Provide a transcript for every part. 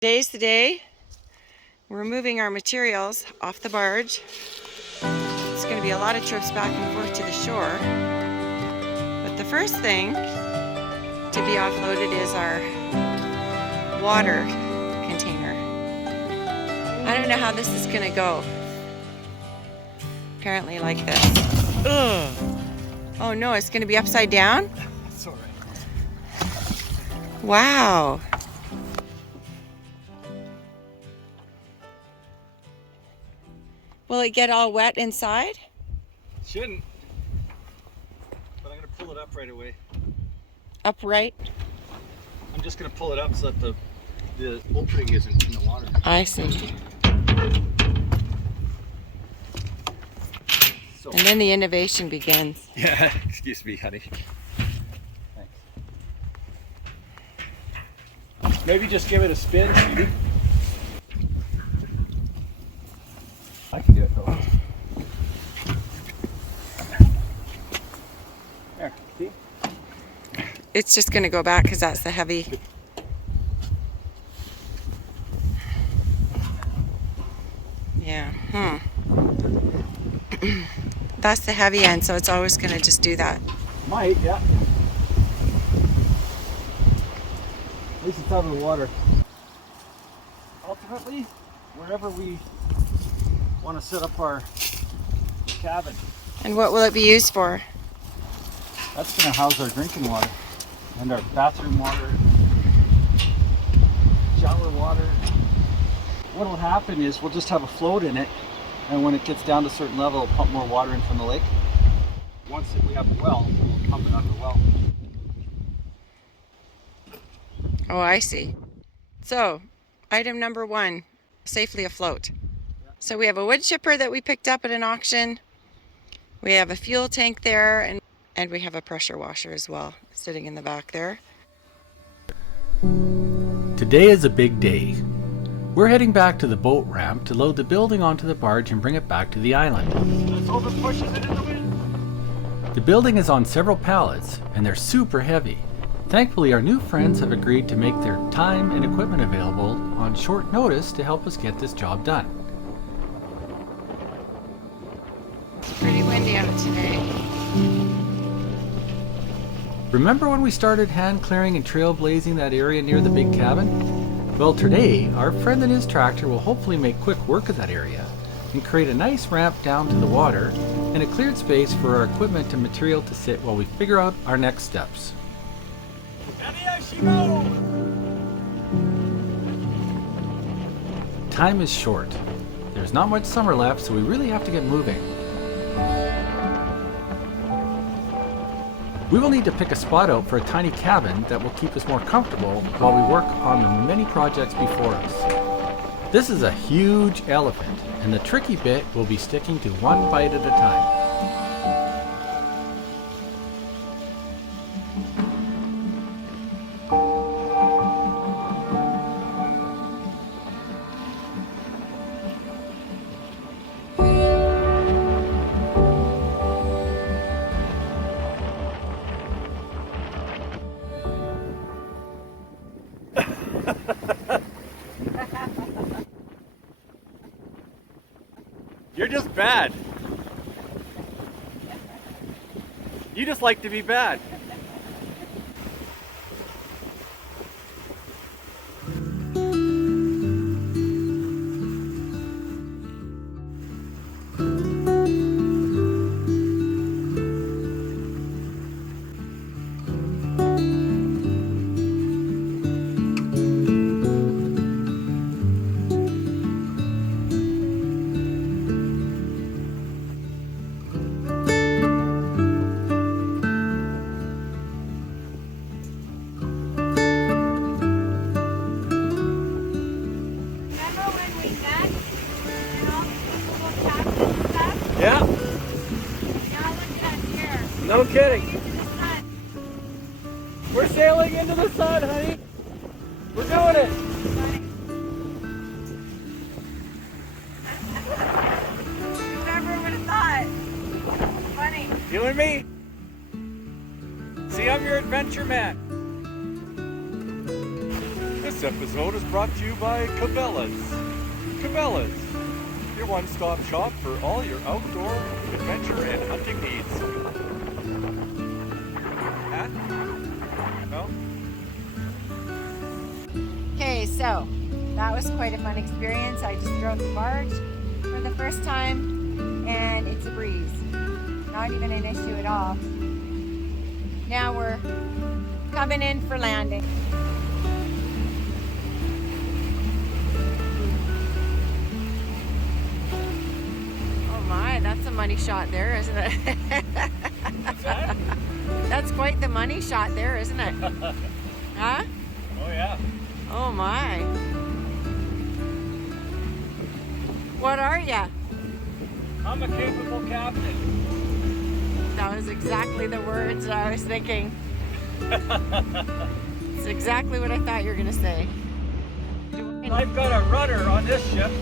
Today's the day. We're moving our materials off the barge. It's going to be a lot of trips back and forth to the shore. But the first thing to be offloaded is our water container. I don't know how this is going to go. Apparently like this. Ugh. Oh no, it's going to be upside down? That's all right. Wow. Will it get all wet inside? Shouldn't. But I'm going to pull it up right away. Upright? I'm just going to pull it up so that the opening isn't in the water. I see. So, And then the innovation begins. yeah, excuse me, honey. Thanks. Maybe just give it a spin, Stevie. I can do it though. There, see? It's just going to go back because that's the heavy. Yeah. That's the heavy end, so it's always going to just do that. Might, yeah. At least it's out of the water. Ultimately, wherever we want to set up our cabin, And what will it be used for? that's going to house our drinking water and our bathroom water, shower water. What will happen is we'll just have a float in it, and when it gets down to a certain level, it'll pump more water in from the lake. Once we have a well, we'll pump it under well. Oh, I see. So, item number 1, safely afloat. So we have a wood chipper that we picked up at an auction. We have a fuel tank there, and we have a pressure washer as well, sitting in the back there. Today is a big day. We're heading back to the boat ramp to load the building onto the barge and bring it back to the island. Let's over pushes it in the wind. The building is on several pallets, and they're super heavy. Thankfully, our new friends have agreed to make their time and equipment available on short notice to help us get this job done. It's pretty windy out today. Remember when we started hand clearing and trailblazing that area near the big cabin? Well, today, our friend and his tractor will hopefully make quick work of that area and create a nice ramp down to the water and a cleared space for our equipment and material to sit while we figure out our next steps. Time is short. There's not much summer left, so we really have to get moving. We will need to pick a spot out for a tiny cabin that will keep us more comfortable while we work on the many projects before us. This is a huge elephant, and the tricky bit will be sticking to one bite at a time. You're just bad. You just like to be bad. Yeah. No kidding. We're sailing into the sun, honey. We're doing it. Never would have thought. Funny. You and me. See, I'm your adventure man. This This episode is brought to you by Cabela's. Cabela's, your one-stop shop for all your outdoor adventure and hunting needs. Huh? No? Okay, so that was quite a fun experience. I just drove the barge for the first time and it's a breeze. Not even an issue at all. Now we're coming in for landing. Oh my, that's a money shot there, isn't it? What's that? That's quite the money shot there, isn't it? Huh? Oh yeah. Oh my. What are ya? I'm a capable captain. That was exactly the words I was thinking. It's exactly what I thought you were gonna say. I've got a rudder on this ship.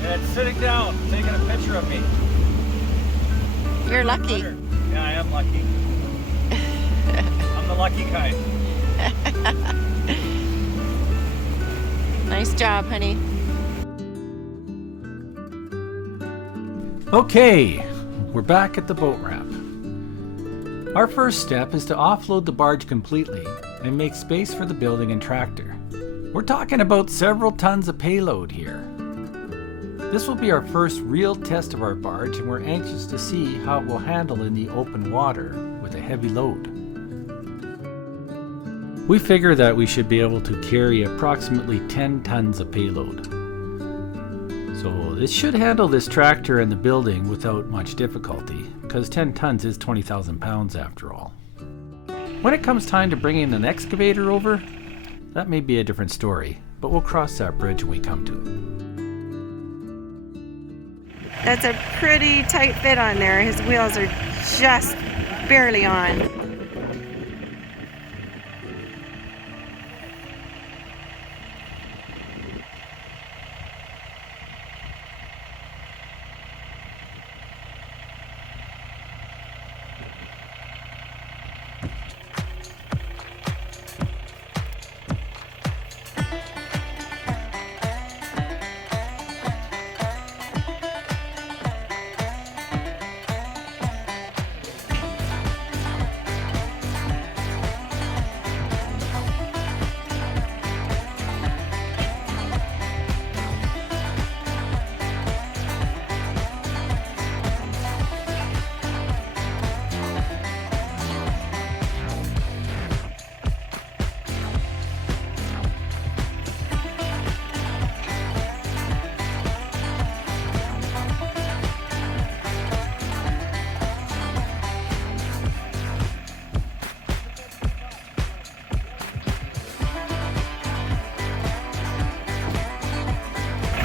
And it's sitting down, taking a picture of me. You're lucky. Rudder. Yeah, I am lucky. I'm the lucky kind. Nice job, honey. Okay, we're back at the boat ramp. Our first step is to offload the barge completely and make space for the building and tractor. We're talking about several tons of payload here. This will be our first real test of our barge, and we're anxious to see how it will handle in the open water with a heavy load. We figure that we should be able to carry approximately 10 tons of payload. So this should handle this tractor and the building without much difficulty, because 10 tons is 20,000 pounds after all. When it comes time to bringing an excavator over, that may be a different story, but we'll cross that bridge when we come to it. That's a pretty tight fit on there. His wheels are just barely on.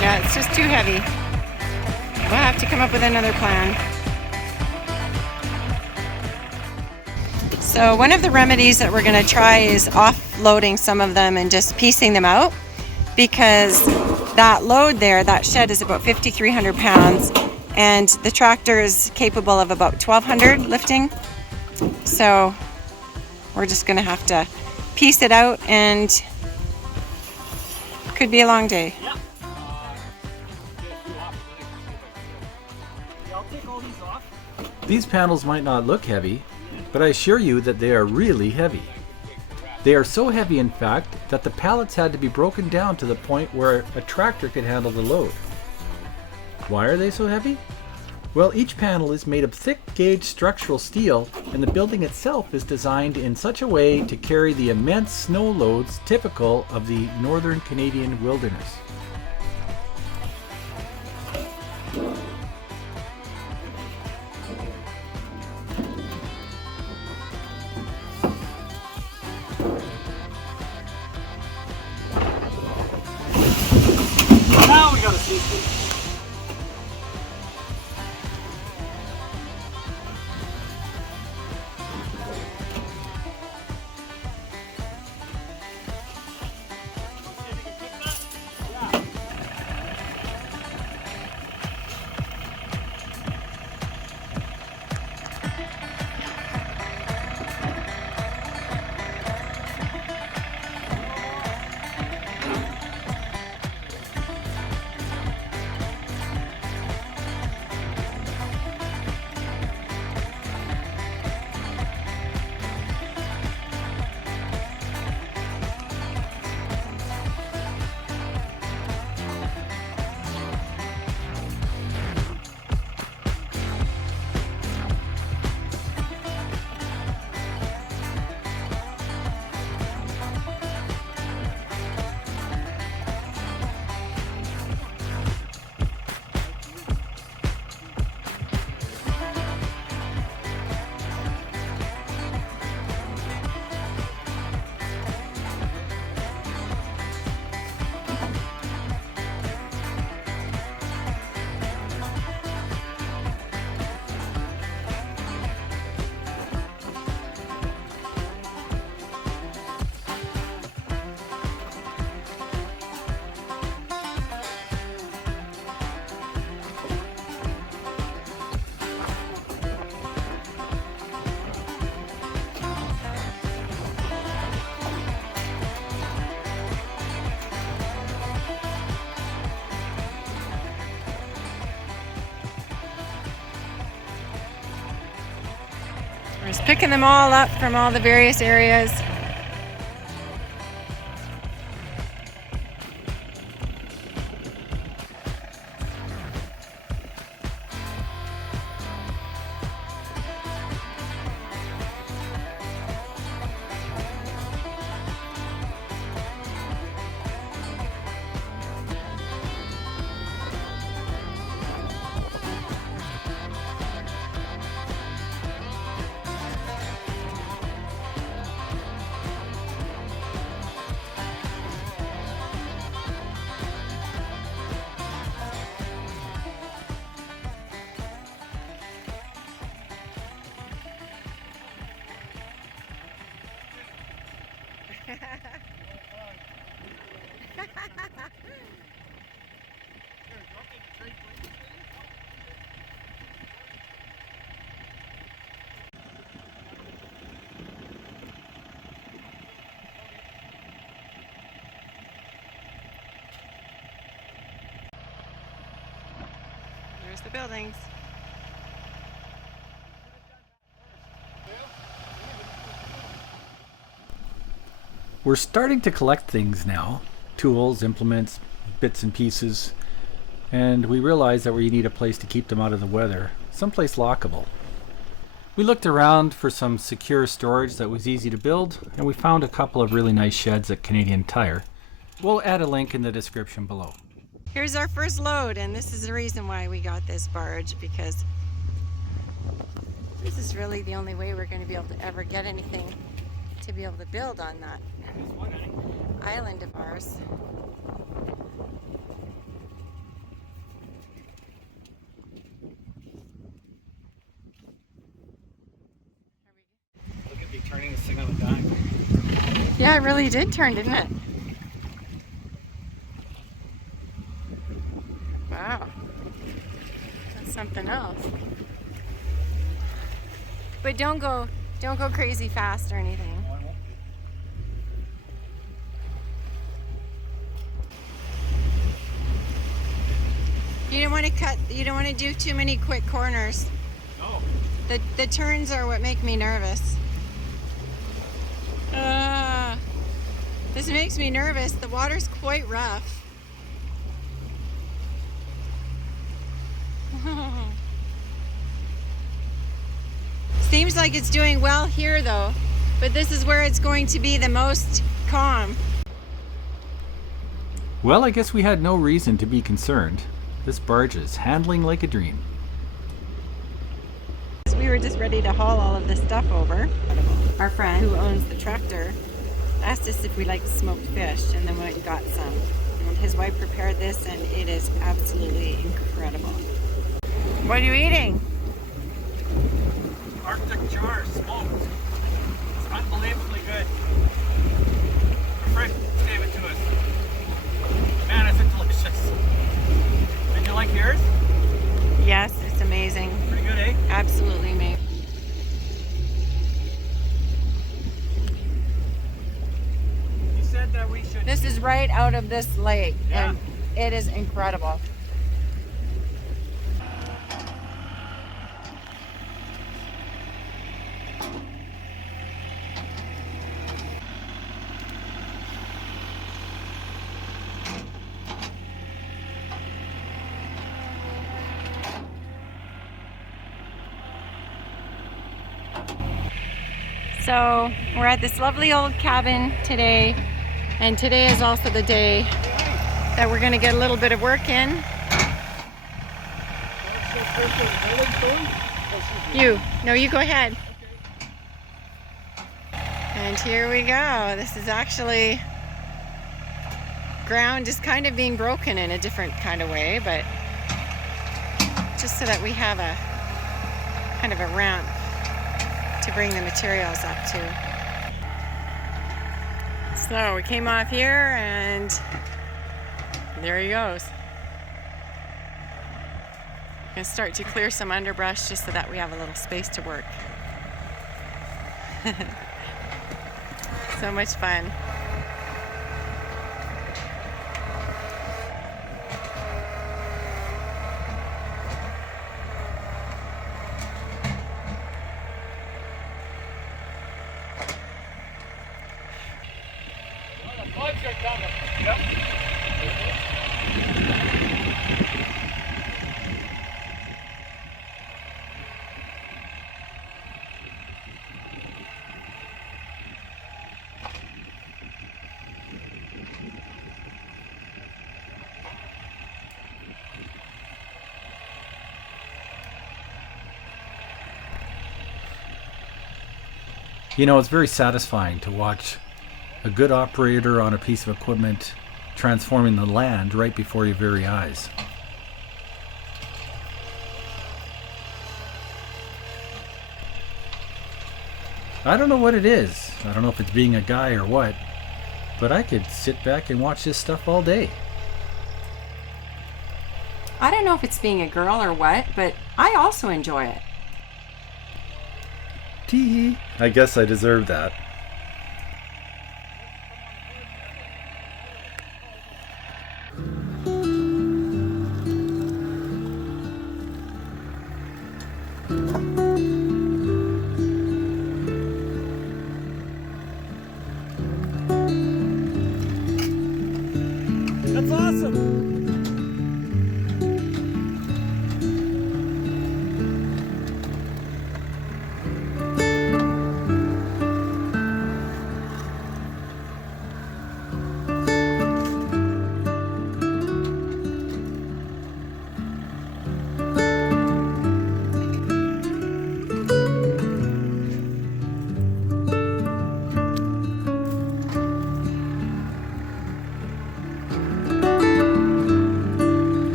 Yeah, it's just too heavy. We'll have to come up with another plan. So one of the remedies that we're going to try is offloading some of them and just piecing them out, because that load there, that shed is about 5,300 pounds and the tractor is capable of about 1,200 lifting. So we're just going to have to piece it out, and could be a long day. I'll take all these off. These panels might not look heavy, but I assure you that they are really heavy. They are so heavy, in fact, that the pallets had to be broken down to the point where a tractor could handle the load. Why are they so heavy? Well, each panel is made of thick gauge structural steel, and the building itself is designed in such a way to carry the immense snow loads typical of the northern Canadian wilderness. Now we gotta see things. Just picking them all up from all the various areas. There's the buildings. We're starting to collect things now. Tools, implements, bits and pieces. And we realize that we need a place to keep them out of the weather. Someplace lockable. We looked around for some secure storage that was easy to build, and we found a couple of really nice sheds at Canadian Tire. We'll add a link in the description below. Here's our first load, and this is the reason why we got this barge, because this is really the only way we're going to be able to ever get anything to be able to build on that island of ours. Look at me turning this thing on a dime. Yeah, it really did turn, didn't it? Wow. That's something else. But don't go crazy fast or anything. You don't want to do too many quick corners. No. The turns are what make me nervous. This makes me nervous. The water's quite rough. Seems like it's doing well here though, but this is where it's going to be the most calm. Well, I guess we had no reason to be concerned. This barge is handling like a dream. We were just ready to haul all of this stuff over. Our friend who owns the tractor asked us if we liked smoked fish, and then we went and got some. And his wife prepared this, and it is absolutely incredible. What are you eating? Arctic char smoked. It's unbelievably good. Fred gave it to us. Man, is it delicious. Did you like yours? Yes, it's amazing. Pretty good, eh? Absolutely amazing. You said that we should. This is right out of this lake, Yeah. and it is incredible. So we're at this lovely old cabin today, and today is also the day that we're going to get a little bit of work in. You go ahead. And here we go. This is actually, ground is kind of being broken in a different kind of way, but just so that we have a kind of a ramp to bring the materials up to. So we came off here, and there he goes. I'm gonna start to clear some underbrush just so that we have a little space to work. So much fun. You know, it's very satisfying to watch a good operator on a piece of equipment transforming the land right before your very eyes. I don't know what it is. I don't know if it's being a guy or what, but I could sit back and watch this stuff all day. I don't know if it's being a girl or what, but I also enjoy it. Tee-hee. I guess I deserve that. That's awesome.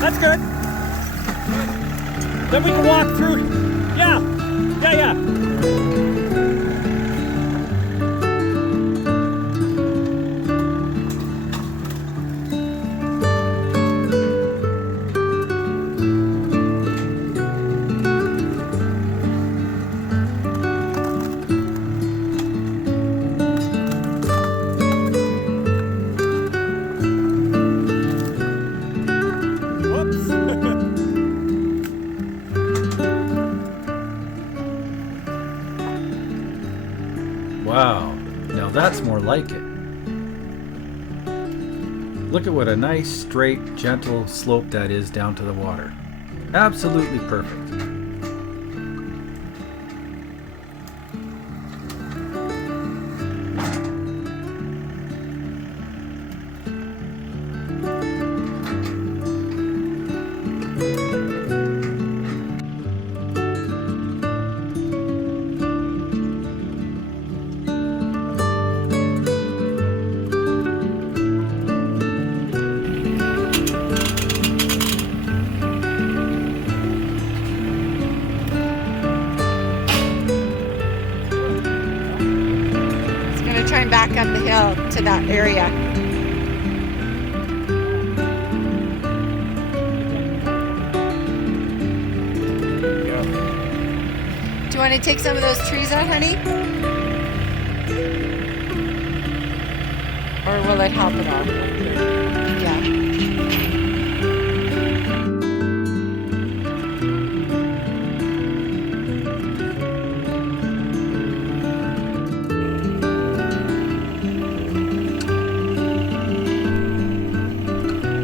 That's good. Then we can walk through. Yeah. Whoops. Wow, now that's more like it. Look at what a nice, straight, gentle slope that is down to the water. Absolutely perfect. Turn back up the hill to that area. Do you want to take some of those trees out, honey? Or will it help at all? Yeah.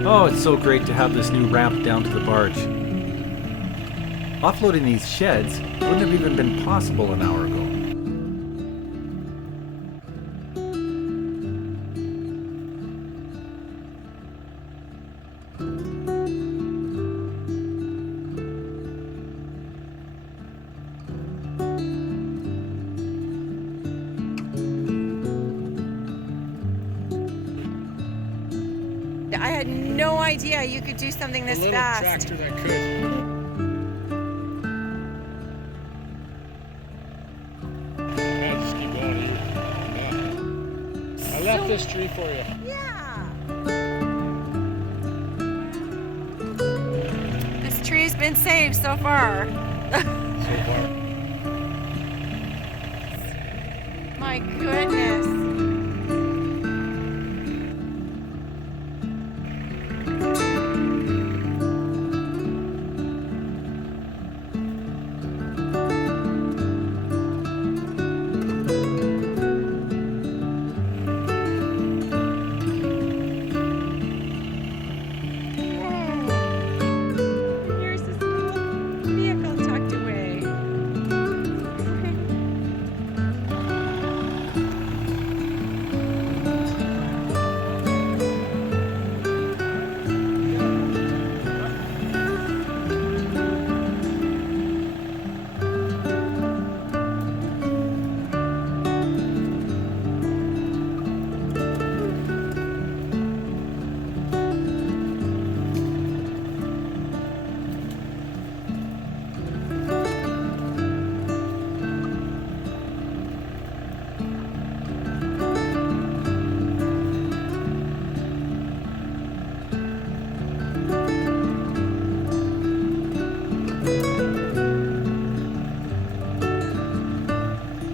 Oh, it's so great to have this new ramp down to the barge. Offloading these sheds wouldn't have even been possible an hour ago. I had no idea you could do something this fast. Tractor that could. I'll just keep going here. Yeah. I left this tree for you. Yeah. This tree's been saved so far. So far. My goodness.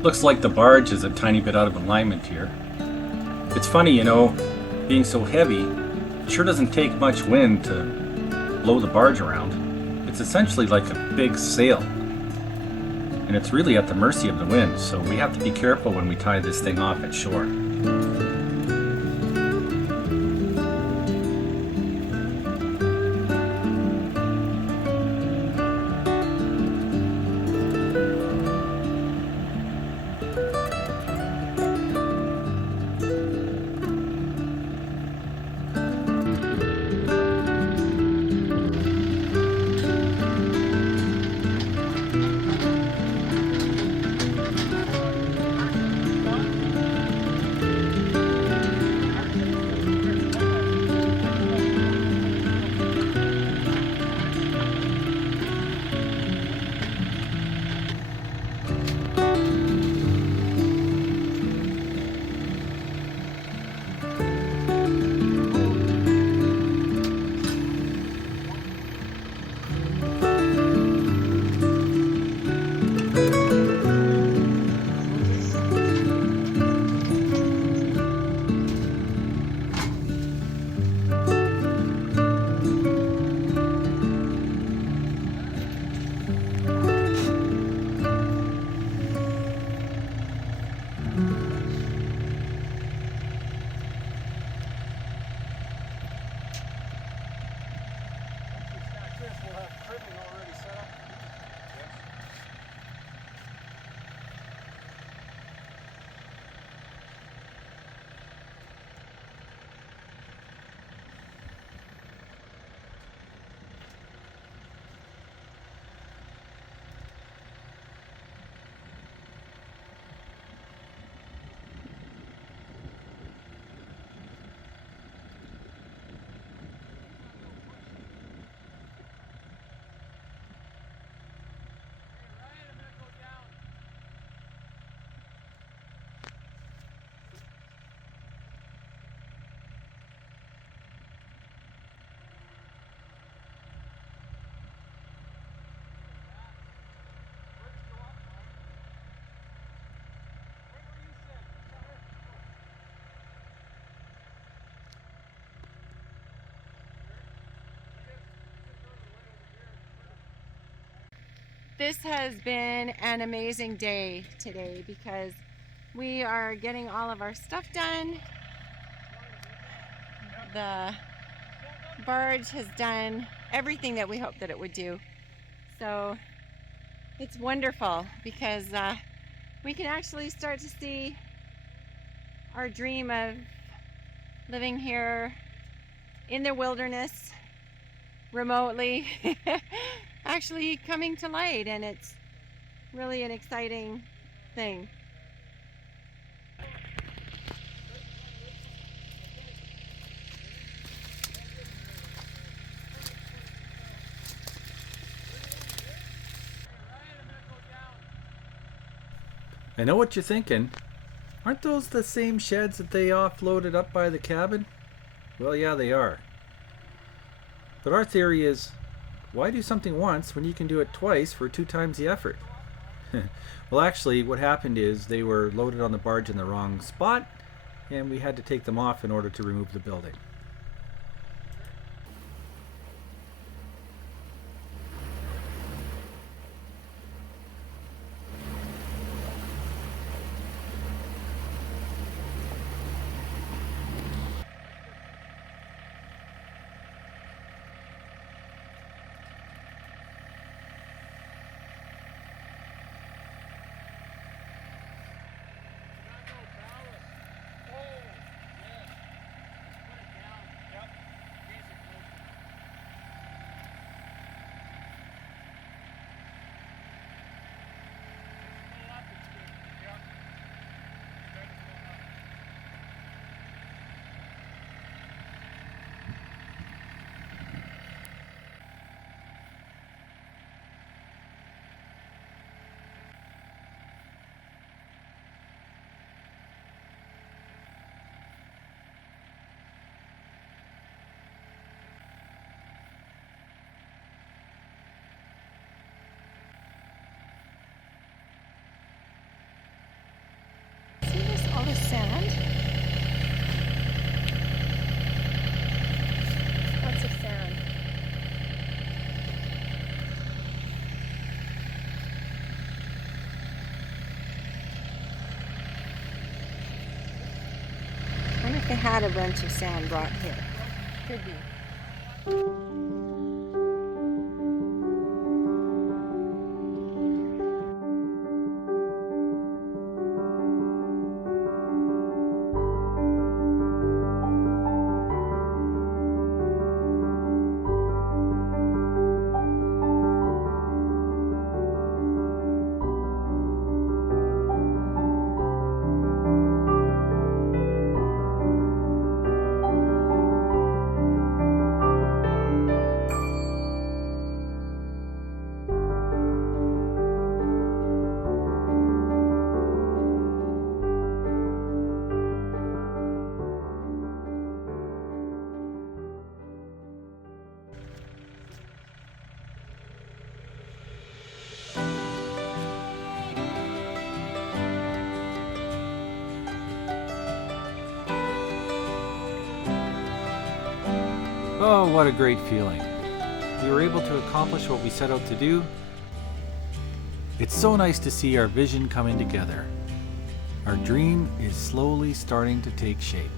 Looks like the barge is a tiny bit out of alignment here. It's funny, you know, being so heavy, it sure doesn't take much wind to blow the barge around. It's essentially like a big sail. And it's really at the mercy of the wind, so we have to be careful when we tie this thing off at shore. This has been an amazing day today because we are getting all of our stuff done. The barge has done everything that we hoped that it would do. So it's wonderful because we can actually start to see our dream of living here in the wilderness remotely actually coming to light, and it's really an exciting thing. I know what you're thinking. Aren't those the same sheds that they offloaded up by the cabin? Well, yeah, they are. But our theory is, why do something once when you can do it twice for 2 times the effort? Well, actually, what happened is they were loaded on the barge in the wrong spot, and we had to take them off in order to remove the building. of sand. Lots of sand. I wonder if they had a bunch of sand brought here. Could be. Oh, what a great feeling. We were able to accomplish what we set out to do. It's so nice to see our vision coming together. Our dream is slowly starting to take shape.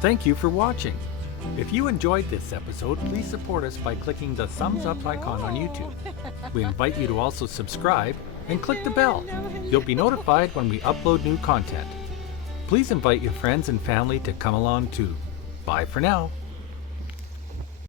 Thank you for watching. If you enjoyed this episode, please support us by clicking the thumbs up icon on YouTube. We invite you to also subscribe and click the bell. You'll be notified when we upload new content. Please invite your friends and family to come along too. Bye for now.